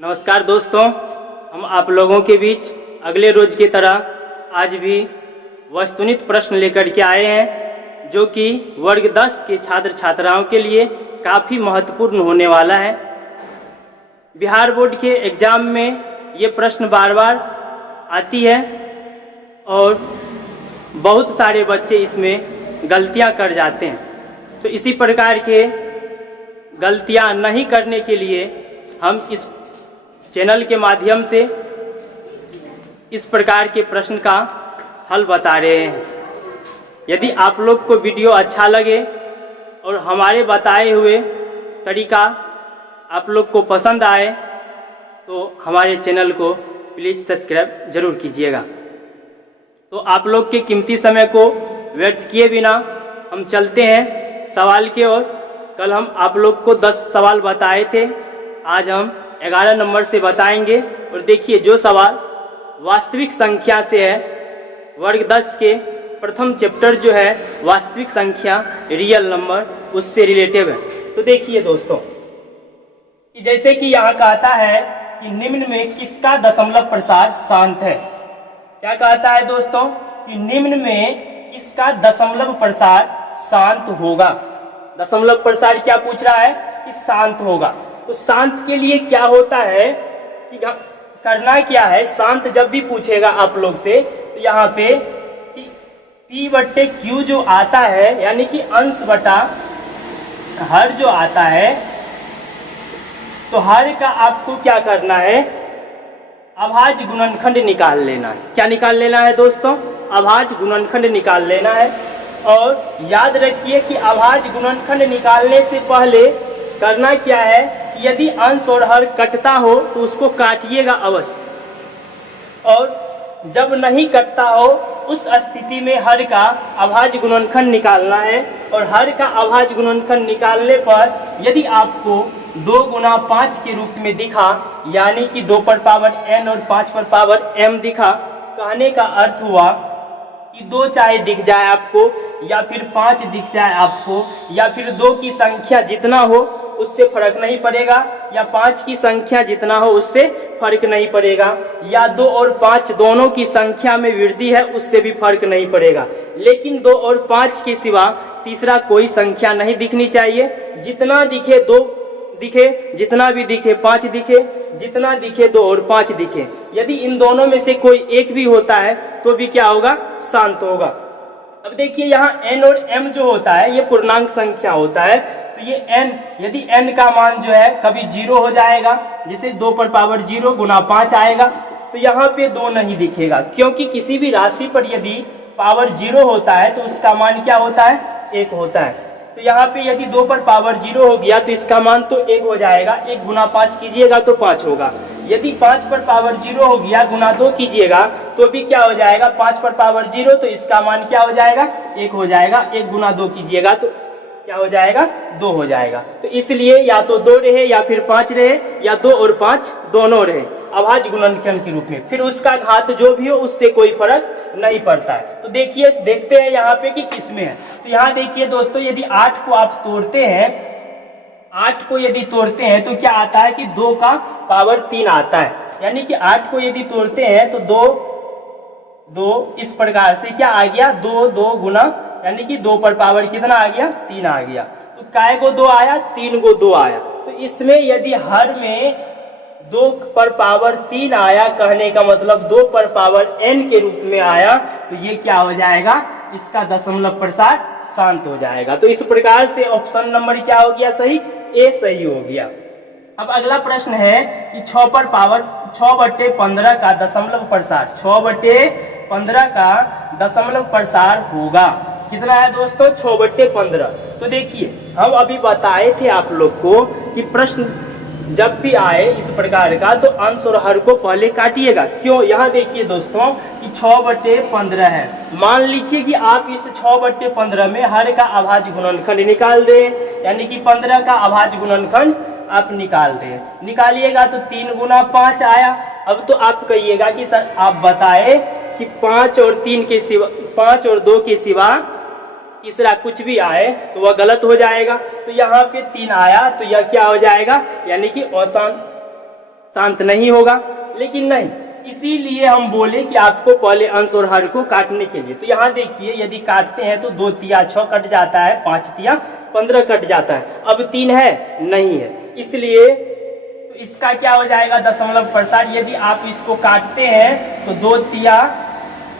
नमस्कार दोस्तों, हम आप लोगों के बीच अगले रोज की तरह आज भी वस्तुनिष्ठ प्रश्न लेकर के आए हैं, जो कि वर्ग 10 के छात्र छात्राओं के लिए काफ़ी महत्वपूर्ण होने वाला है। बिहार बोर्ड के एग्ज़ाम में ये प्रश्न बार बार आती है और बहुत सारे बच्चे इसमें गलतियां कर जाते हैं। तो इसी प्रकार के गलतियां नहीं करने के लिए हम इस चैनल के माध्यम से इस प्रकार के प्रश्न का हल बता रहे हैं। यदि आप लोग को वीडियो अच्छा लगे और हमारे बताए हुए तरीका आप लोग को पसंद आए तो हमारे चैनल को प्लीज़ सब्सक्राइब जरूर कीजिएगा। तो आप लोग के कीमती समय को व्यर्थ किए बिना हम चलते हैं सवाल की ओर। कल हम आप लोग को 10 सवाल बताए थे, आज हम 11 नंबर से बताएंगे। और देखिए, जो सवाल वास्तविक संख्या से है, वर्ग 10 के प्रथम चैप्टर जो है वास्तविक संख्या रियल नंबर, उससे रिलेटिव है। तो देखिए दोस्तों, कि जैसे कि यहाँ कहता है कि निम्न में किसका दशमलव प्रसार शांत है। क्या कहता है दोस्तों कि निम्न में किसका दशमलव प्रसार शांत होगा। दशमलव प्रसार क्या पूछ रहा है कि शांत होगा। तो शांत के लिए क्या होता है कि करना क्या है, शांत जब भी पूछेगा आप लोग से तो यहाँ पे P बट्टे Q जो आता है, यानी कि अंश बटा हर जो आता है, तो हर का आपको क्या करना है, अभाज्य गुणनखंड निकाल लेना है। क्या निकाल लेना है दोस्तों? अभाज्य गुणनखंड निकाल लेना है। और याद रखिए कि अभाज्य गुणनखंड निकालने से पहले करना क्या है कि यदि अंश और हर कटता हो तो उसको काटिएगा अवश्य, और जब नहीं कटता हो उस स्थिति में हर का अभाज्य गुणनखंड निकालना है। और हर का अभाज्य गुणनखंड निकालने पर यदि आपको 2 गुना 5 के रूप में दिखा, यानी कि 2 पर पावर n और 5 पर पावर m दिखा, कहने का अर्थ हुआ कि 2 चाहे दिख जाए आपको या फिर 5 दिख जाए आपको, या फिर 2 की संख्या जितना हो उससे फर्क नहीं पड़ेगा, या 5 की संख्या जितना हो उससे फर्क नहीं पड़ेगा, या 2 और 5 दोनों की संख्या में वृद्धि है उससे भी फर्क नहीं पड़ेगा। लेकिन 2 और 5 के सिवा तीसरा कोई संख्या नहीं दिखनी चाहिए। जितना दिखे 2 दिखे, जितना भी दिखे 5 दिखे, जितना दिखे 2 और 5 दिखे। यदि इन दोनों में से कोई एक भी होता है तो भी क्या होगा, शांत होगा। अब देखिए, यहाँ n और m जो होता है ये पूर्णांक संख्या होता है। तो ये n, यदि n का मान जो है कभी 0 हो जाएगा, जैसे 2 पर पावर 0 गुना 5 आएगा, तो यहाँ पे 2 नहीं दिखेगा, क्योंकि किसी भी राशि पर यदि पावर 0 होता है तो उसका मान क्या होता है, 1 होता है। तो यहाँ पे यदि 2 पर पावर 0 हो गया तो इसका मान तो 1 हो जाएगा। 1 गुना 5 कीजिएगा तो 5 होगा। यदि 5 पर पावर 0 हो गया, गुना 2 कीजिएगा तो भी क्या हो जाएगा, 5 पर पावर 0, तो इसका मान क्या हो जाएगा, 1 हो जाएगा। 1 गुना 2 कीजिएगा तो क्या हो जाएगा, 2 हो जाएगा। तो इसलिए या तो 2 रहे या फिर 5 रहे, या 2 और 5 दोनों रहे अभाज्य गुणनखंड के रूप में, फिर उसका घात जो भी हो उससे कोई फर्क नहीं पड़ता है। तो देखिए, देखते हैं यहाँ पे कि किसमें है। तो यहाँ देखिए दोस्तों, यदि 8 को आप तोड़ते हैं, 8 को यदि तोड़ते हैं तो क्या आता है कि 2 का पावर 3 आता है। यानी कि 8 को यदि तोड़ते हैं तो 2 इस प्रकार से क्या आ गया, 2 गुना, यानी कि 2 पर पावर कितना आ गया, 3 आ गया। तो काय को 2 आया, 3 को 2 आया। तो इसमें यदि हर में 2 पर पावर 3 आया, कहने का मतलब 2 पर पावर n के रूप में आया, तो ये क्या हो जाएगा, इसका दशमलव प्रसार शांत हो जाएगा। तो इस प्रकार से ऑप्शन नंबर क्या हो गया, सही, ए सही हो गया। अब अगला प्रश्न है कि 6 पर पावर 6 बटे 15 का दशमलव प्रसार, 6 बटे 15 का दशमलव प्रसार होगा कितना है दोस्तों, 6 बटे 15। तो देखिए, हम अभी बताए थे आप लोग को कि प्रश्न जब भी आए इस प्रकार का तो अंश और हर को पहले काटिएगा। क्यों? यहाँ देखिए दोस्तों कि 6 बटे 15 है। मान लीजिए कि आप इस 6 बटे 15 में हर का अभाज्य गुणनखंड निकाल दें, यानी कि 15 का अभाज्य गुणनखंड आप निकाल दें। निकालिएगा तो 3 गुना 5 आया। अब तो आप कहिएगा कि सर आप बताए कि 5 और 3 के सिवा, 5 और 2 के सिवा तीसरा कुछ भी आए तो वह गलत हो जाएगा। तो यहाँ पे 3 आया तो यह क्या हो जाएगा, यानी कि अशांत शांत नहीं होगा, लेकिन नहीं, इसीलिए हम बोले कि आपको पहले अंश और हर को काटने के लिए। तो यहाँ देखिए, यदि काटते हैं तो 2 तिया 6 कट जाता है, 5 तिया 15 कट जाता है। अब 3 है नहीं है, इसलिए तो इसका क्या हो जाएगा दशमलव प्रसार। यदि आप इसको काटते हैं तो 2 तिया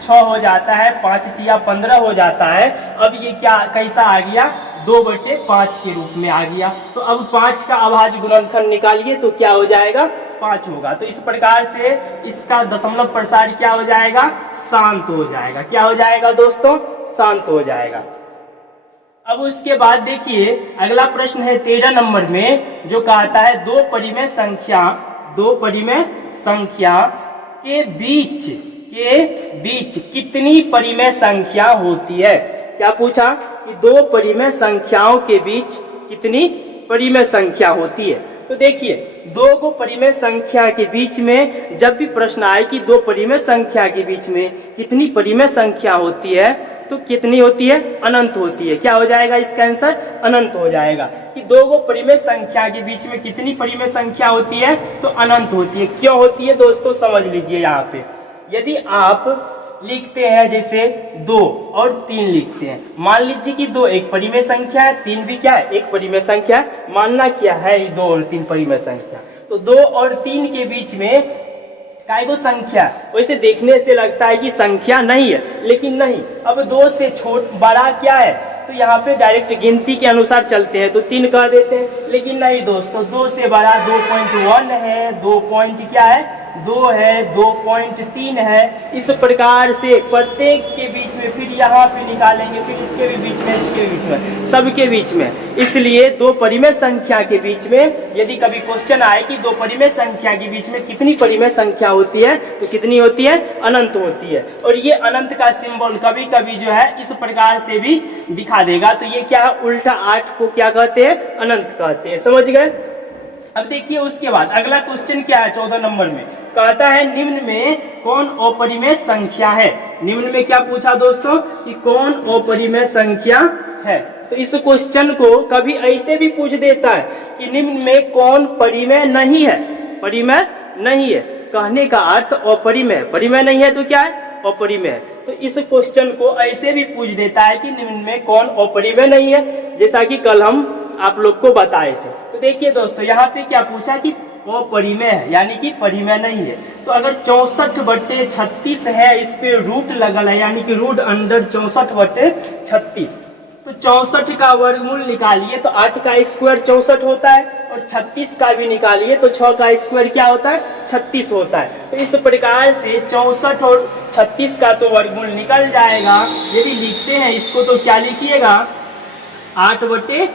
6 हो जाता है, 5 तिया 15 हो जाता है। अब ये क्या कैसा आ गया, 2/5 के रूप में आ गया। तो अब 5 का अभाज्य गुणनखंड निकालिए तो क्या हो जाएगा, 5 होगा। तो इस प्रकार से इसका दशमलव प्रसार क्या हो जाएगा, शांत हो जाएगा। क्या हो जाएगा दोस्तों, शांत हो जाएगा। अब उसके बाद देखिए अगला प्रश्न है 13 नंबर में, जो कहता है दो परिमेय संख्या के बीच कितनी परिमेय संख्या होती है। क्या पूछा कि दो परिमेय संख्याओं के बीच कितनी परिमेय संख्या होती है। तो देखिए, दो को परिमेय संख्या के बीच में जब भी प्रश्न आए कि दो परिमेय संख्या के बीच में कितनी परिमेय संख्या होती है, तो कितनी होती है, अनंत होती है। क्या हो जाएगा इसका आंसर, अनंत हो जाएगा। कि दो को परिमेय संख्या के बीच में कितनी परिमेय संख्या होती है, तो अनंत होती है। क्यों होती है दोस्तों, समझ लीजिए। यहाँ पे यदि आप लिखते हैं जैसे 2 और 3 लिखते हैं, मान लीजिए कि 2 एक परिमेय संख्या है, 3 भी क्या है, एक परिमेय संख्या है। मानना क्या है, 2 और 3 परिमेय संख्या। तो 2 और 3 के बीच में काय को संख्या, वैसे देखने से लगता है कि संख्या नहीं है, लेकिन नहीं। अब 2 से बड़ा क्या है, तो यहाँ पे डायरेक्ट गिनती के अनुसार चलते हैं तो 3 कह देते हैं, लेकिन नहीं दोस्तों, 2 से बड़ा 2.1 है, 2 पॉइंट क्या है, 2 है, 2.3 है। इस प्रकार से प्रत्येक के बीच में, फिर यहाँ पे निकालेंगे, फिर इसके भी बीच में, इसके बीच में, सबके बीच में। इसलिए दो परिमेय संख्या के बीच में यदि कभी क्वेश्चन आए कि दो परिमेय संख्या के बीच में कितनी परिमेय संख्या होती है, तो कितनी होती है, अनंत होती है। और ये अनंत का सिंबल कभी कभी जो है इस प्रकार से भी दिखा देगा। तो ये क्या है, उल्टा 8 को क्या कहते हैं, अनंत कहते हैं। समझ गए। अब देखिए उसके बाद अगला क्वेश्चन क्या है 14 नंबर में, कहता है निम्न में कौन अपरिमेय संख्या है। निम्न में क्या पूछा दोस्तों, कि कौन अपरिमेय संख्या है। तो इस क्वेश्चन को कभी ऐसे भी पूछ देता है कि निम्न में कौन परिमेय नहीं है। परिमेय नहीं है कहने का अर्थ अपरिमेय, परिमेय नहीं है तो क्या है, अपरिमेय। तो इस क्वेश्चन को ऐसे भी पूछ देता है कि निम्न में कौन अपरिमेय नहीं है, जैसा कि कल हम आप लोग को बताए थे। तो देखिए दोस्तों, यहाँ पे क्या पूछा कि अपरिमेय है, यानी कि परिमेय नहीं है। तो अगर 64/36 है, इस पे रूट लगल है, यानी कि रूट अंडर 64/36, तो 64 का वर्गमूल निकालिए तो 8 का स्क्वायर 64 होता है, और 36 का भी निकालिए तो 6 का स्क्वायर क्या होता है, 36 होता है। तो इस प्रकार से 64 और 36 का तो वर्गमूल निकल जाएगा। यदि लिखते हैं इसको तो क्या लिखिएगा, 8/6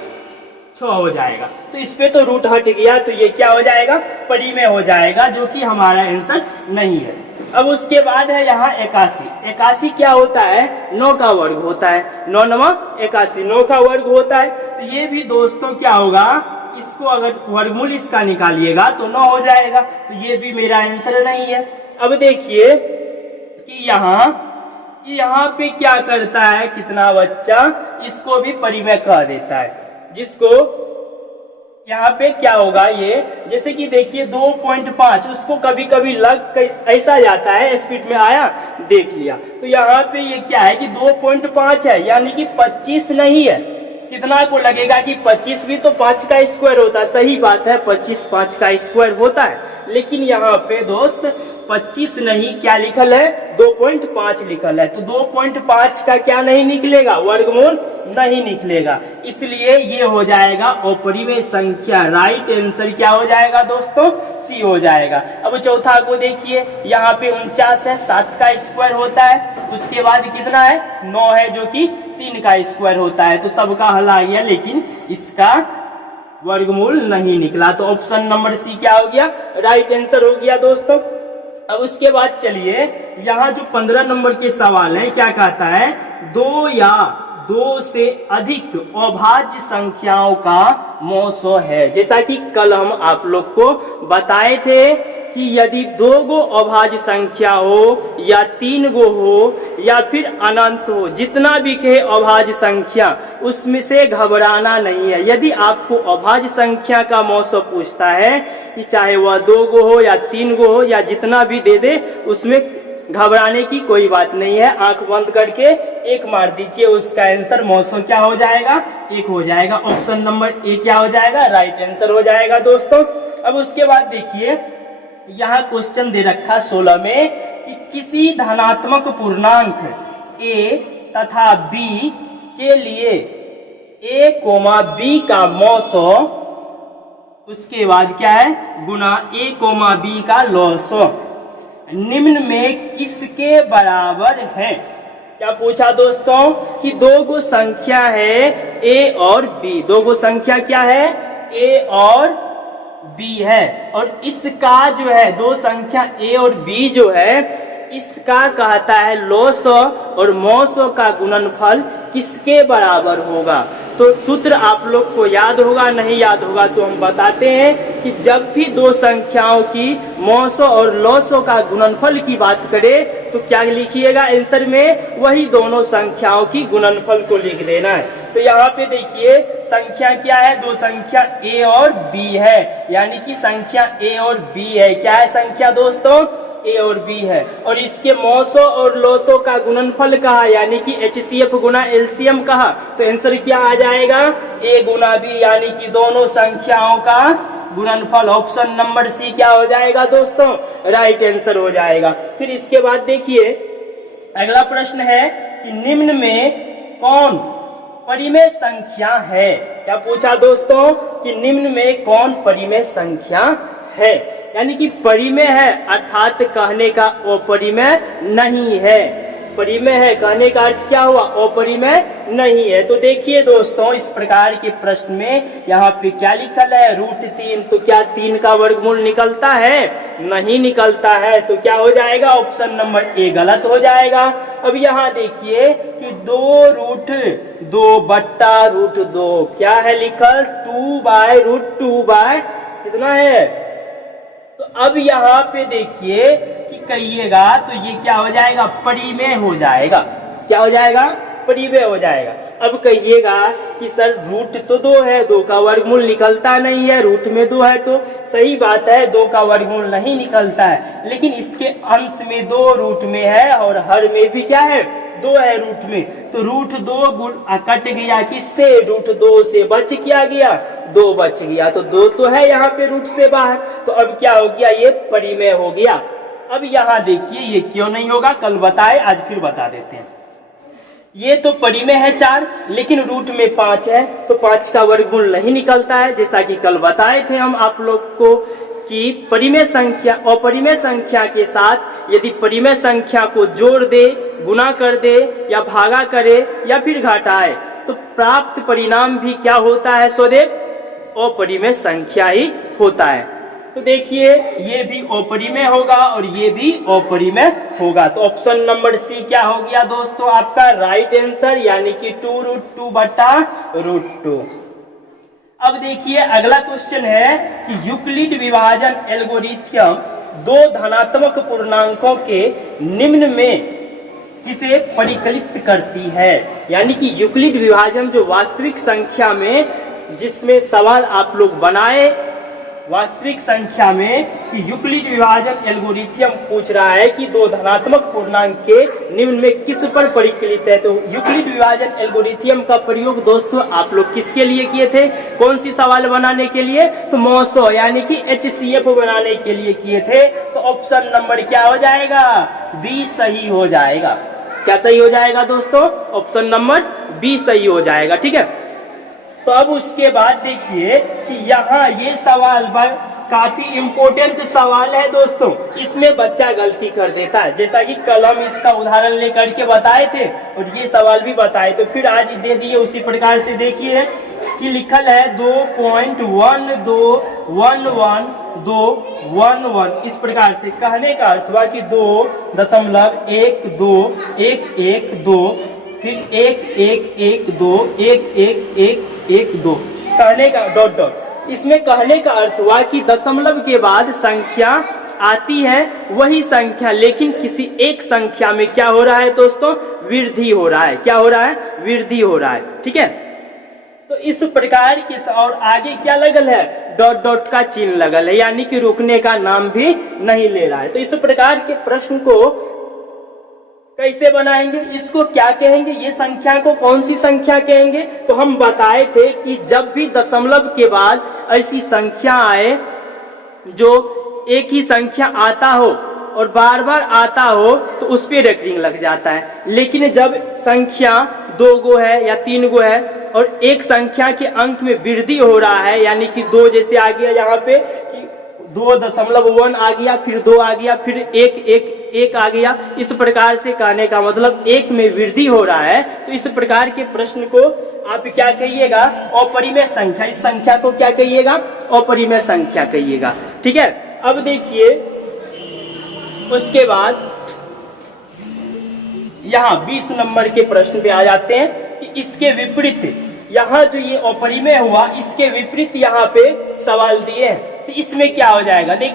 हो जाएगा। तो इस पे तो रूट हट गया, तो ये क्या हो जाएगा, परिमेय हो जाएगा, जो कि हमारा आंसर नहीं है। अब उसके बाद है यहाँ 81। 81 क्या होता है, 9 का वर्ग होता है। 9 9 81, 9 का वर्ग होता है। तो ये भी दोस्तों क्या होगा, इसको अगर वर्गमूल इसका निकालिएगा तो 9 हो जाएगा। तो ये भी मेरा आंसर नहीं है। अब देखिए कि यहाँ पे क्या करता है कितना बच्चा, इसको भी परिमेय कह देता है, जिसको यहाँ पे क्या होगा, ये जैसे कि देखिए 2.5, उसको कभी कभी लग ऐसा जाता है, स्पीड में आया देख लिया। तो यहाँ पे ये क्या है कि 2.5 है, यानी कि 25 नहीं है। कितना को लगेगा कि 25 भी तो 5 का स्क्वायर होता है। सही बात है, 25 5 का स्क्वायर होता है, लेकिन यहाँ पे दोस्त 25 नहीं, क्या लिखल है, 2.5 लिखल है। तो 2.5 का क्या नहीं निकलेगा, वर्गमूल नहीं निकलेगा। इसलिए ये हो जाएगा अपरिमेय संख्या। राइट आंसर क्या हो जाएगा दोस्तों, सी हो जाएगा। अब चौथा को देखिए, यहाँ पे 49 है, 7 का स्क्वायर होता है। उसके बाद कितना है, 9 है, जो कि 3 का स्क्वायर होता है। तो सबका हल आ गया, लेकिन इसका वर्गमूल नहीं निकला। तो ऑप्शन नंबर सी क्या हो गया, राइट आंसर हो गया दोस्तों। अब उसके बाद चलिए, यहाँ जो 15 नंबर के सवाल है, क्या कहता है, 2 या 2 से अधिक अभाज्य संख्याओं का मौसो है। जैसा कि कल हम आप लोग को बताए थे कि यदि 2 गो अभाज्य संख्या हो या 3 गो हो या फिर अनंत हो, जितना भी कहे अभाज्य संख्या, उसमें से घबराना नहीं है। यदि आपको अभाज्य संख्या का मौसम पूछता है कि चाहे वह 2 गो हो या 3 गो हो या जितना भी दे दे, उसमें घबराने की कोई बात नहीं है। आंख बंद करके 1 मार दीजिए, उसका आंसर मौसम क्या हो जाएगा, 1 हो जाएगा। ऑप्शन नंबर ए क्या हो जाएगा, राइट आंसर हो जाएगा दोस्तों। अब उसके बाद देखिए यहाँ क्वेश्चन दे रखा 16 में कि किसी धनात्मक पूर्णांक a तथा b के लिए a, b का मौसम, उसके बाद क्या है, गुना a, b का लॉसम निम्न में किसके बराबर है। क्या पूछा दोस्तों कि 2 गो संख्या है a और b, 2 गो संख्या क्या है, a और b है, और इसका जो है 2 संख्या a और b जो है, इसका कहता है लॉसो और मौसो का गुणनफल किसके बराबर होगा। तो सूत्र आप लोग को याद होगा, नहीं याद होगा तो हम बताते हैं कि जब भी 2 संख्याओं की मौसो और लॉसो का गुणनफल की बात करें तो क्या लिखिएगा आंसर में, वही दोनों संख्याओं की गुणनफल को लिख देना है। तो यहाँ पे देखिए संख्या क्या है, 2 संख्या a और b है, यानी कि संख्या a और b है। क्या है संख्या दोस्तों, a और b है, और इसके मौसो और लॉसो का गुणनफल कहा, यानी कि HCF गुना LCM कहा, तो आंसर क्या आ जाएगा, a गुना b, यानी कि दोनों संख्याओं का गुणनफल। ऑप्शन नंबर सी क्या हो जाएगा दोस्तों, राइट आंसर हो जाएगा। फिर इसके बाद देखिए अगला प्रश्न है कि निम्न में कौन परिमेय संख्या है। क्या पूछा दोस्तों कि निम्न में कौन परिमेय संख्या है, यानी कि परिमेय है अर्थात कहने का अपरिमेय नहीं है। परिमेय है कहने का अर्थ क्या हुआ, अपरिमेय नहीं है। तो देखिए दोस्तों इस प्रकार के प्रश्न में यहाँ पे क्या लिखल है, √3, तो क्या 3 का वर्गमूल निकलता है, नहीं निकलता है, तो क्या हो जाएगा, ऑप्शन नंबर ए गलत हो जाएगा। अब यहाँ देखिए कि 2√2 बट्टा √2 क्या है लिखल, 2/√2 कितना है। तो अब यहाँ पे देखिए कि कहिएगा तो ये क्या हो जाएगा, परिमेय हो जाएगा। क्या हो जाएगा, परिमेय हो जाएगा। अब कहिएगा कि सर रूट तो 2 है, 2 का वर्गमूल निकलता नहीं है, रूट में 2 है, तो सही बात है 2 का वर्गमूल नहीं निकलता है, लेकिन इसके अंश में 2 रूट में है और हर में भी क्या है, 2 है रूट में। तो √2 कट गया किससे, √2 से बच क्या गया, 2 बच गया, तो 2 तो है यहाँ पे रूट से बाहर, तो अब क्या हो गया, ये परिमेय हो गया। अब यहाँ देखिए ये क्यों नहीं होगा, कल बताए आज फिर बता देते हैं। ये तो परिमेय है 4, लेकिन रूट में 5 है, तो 5 का वर्गमूल नहीं निकलता है, जैसा कि कल बताए थे हम आप लोग को कि परिमेय संख्या अपरिमेय संख्या के साथ यदि परिमेय संख्या को जोड़ दे, गुना कर दे या भागा करे या फिर घटाए तो प्राप्त परिणाम भी क्या होता है, सदैव अपरिमेय संख्या ही होता है। तो देखिए ये भी अपरिमेय होगा और ये भी अपरिमेय होगा, तो ऑप्शन नंबर सी क्या हो गया दोस्तों आपका राइट आंसर, यानी कि 2√2 बट्टा √2। अब देखिए अगला क्वेश्चन है कि यूक्लिड विभाजन एल्गोरिथम 2 धनात्मक पूर्णांकों के निम्न में किसे परिकलित करती है। यानी कि यूक्लिड विभाजन जो वास्तविक संख्या में, जिसमें सवाल आप लोग बनाए वास्तविक संख्या में कि यूक्लिड विभाजन एल्गोरिथम पूछ रहा है कि 2 धनात्मक पूर्णांक के निम्न में किस पर परिकलित है। तो यूक्लिड विभाजन एल्गोरिथम का प्रयोग दोस्तों आप लोग किसके लिए किए थे, कौन सी सवाल बनाने के लिए, तो मौसो यानी कि HCF बनाने के लिए किए थे। तो ऑप्शन नंबर क्या हो जाएगा, बी सही हो जाएगा। क्या सही हो जाएगा दोस्तों, ऑप्शन नंबर बी सही हो जाएगा, ठीक है। तो अब उसके बाद देखिए कि यहाँ ये सवाल काफी इम्पोर्टेंट सवाल है दोस्तों, इसमें बच्चा गलती कर देता है, जैसा कि कल हम इसका उदाहरण लेकर के बताए थे और ये सवाल भी बताए, तो फिर आज दे दिए उसी प्रकार से। देखिए कि लिखल है 2.1211211, इस प्रकार से कहने का अर्थ हुआ कि 2.121112 फिर 11121112 कहने का डॉट डॉट, इसमें कहने का अर्थ हुआ कि दशमलव के बाद संख्या आती है वही संख्या, लेकिन किसी एक संख्या में क्या हो रहा है दोस्तों, वृद्धि हो रहा है। क्या हो रहा है, वृद्धि हो रहा है। ठीक है, तो इस प्रकार के और आगे क्या लगल है, डॉट डॉट का चिन्ह लगल है, यानी कि रुकने का नाम भी नहीं ले रहा है। तो इस प्रकार के प्रश्न को कैसे बनाएंगे, इसको क्या कहेंगे, ये संख्या को कौन सी संख्या कहेंगे। तो हम बताए थे कि जब भी दशमलव के बाद ऐसी संख्या आए जो एक ही संख्या आता हो और बार बार आता हो तो उस पे रेकरिंग लग जाता है। लेकिन जब संख्या 2 गो है या 3 गो है और एक संख्या के अंक में वृद्धि हो रहा है, यानी कि 2 जैसे आ गया यहाँ पे 2.1 आ गया, फिर 2 आ गया, फिर 1 आ गया, इस प्रकार से कहने का मतलब 1 में वृद्धि हो रहा है। तो इस प्रकार के प्रश्न को आप क्या कहिएगा, अपरिमेय संख्या। इस संख्या को क्या कहिएगा, अपरिमेय संख्या कहिएगा। ठीक है, अब देखिए उसके बाद यहाँ 20 नंबर के प्रश्न पे आ जाते हैं कि इसके विपरीत, यहाँ जो ये अपरिमेय हुआ इसके विपरीत यहाँ पे सवाल दिए हैं, तो इसमें क्या हो जाएगा। देखिए